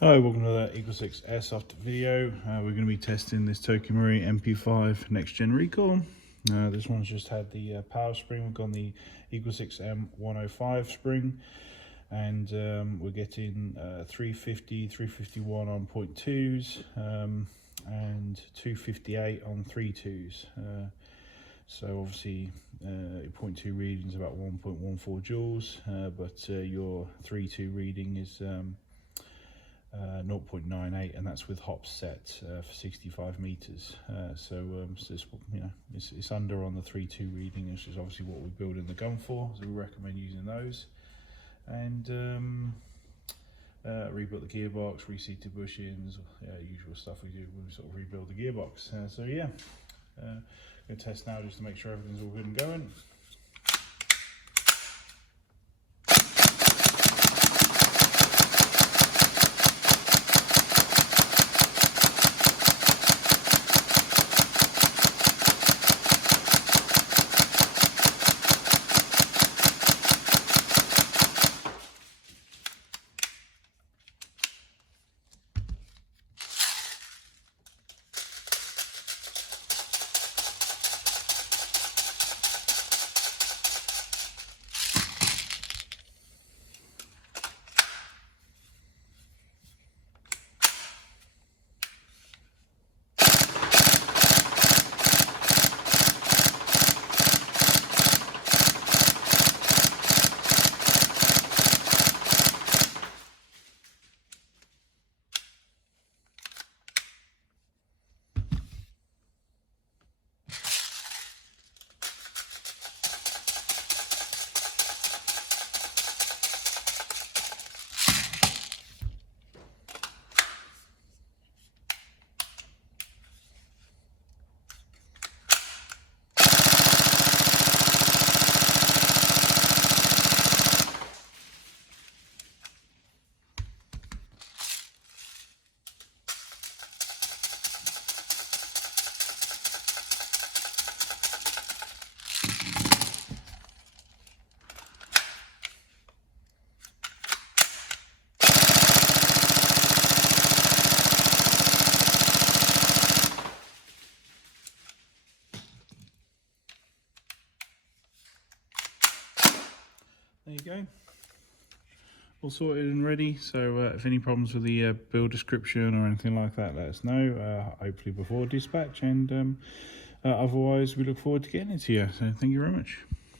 Hello, welcome to the EagleSix Airsoft video. We're going to be testing this Tokyo Marine MP5 Next Gen Recoil. This one's just had the power spring. We've got the EagleSix M105 spring, and we're getting 350, 351 on 0.2s, and 258 on 3.2s. So obviously 0.2 reading is about 1.14 joules, but your 3.2 reading is 0.98, and that's with hops set for 65 meters. So it's under on the 3.2 reading, which is obviously what we're building the gun for. So we recommend using those. And rebuilt the gearbox, reseated bushings, usual stuff we do when we sort of rebuild the gearbox. So yeah, going to test now just to make sure everything's all good and going. There you go, all sorted and ready. So if any problems with the build description or anything like that, let us know, hopefully before dispatch, and otherwise we look forward to getting it to you. So thank you very much.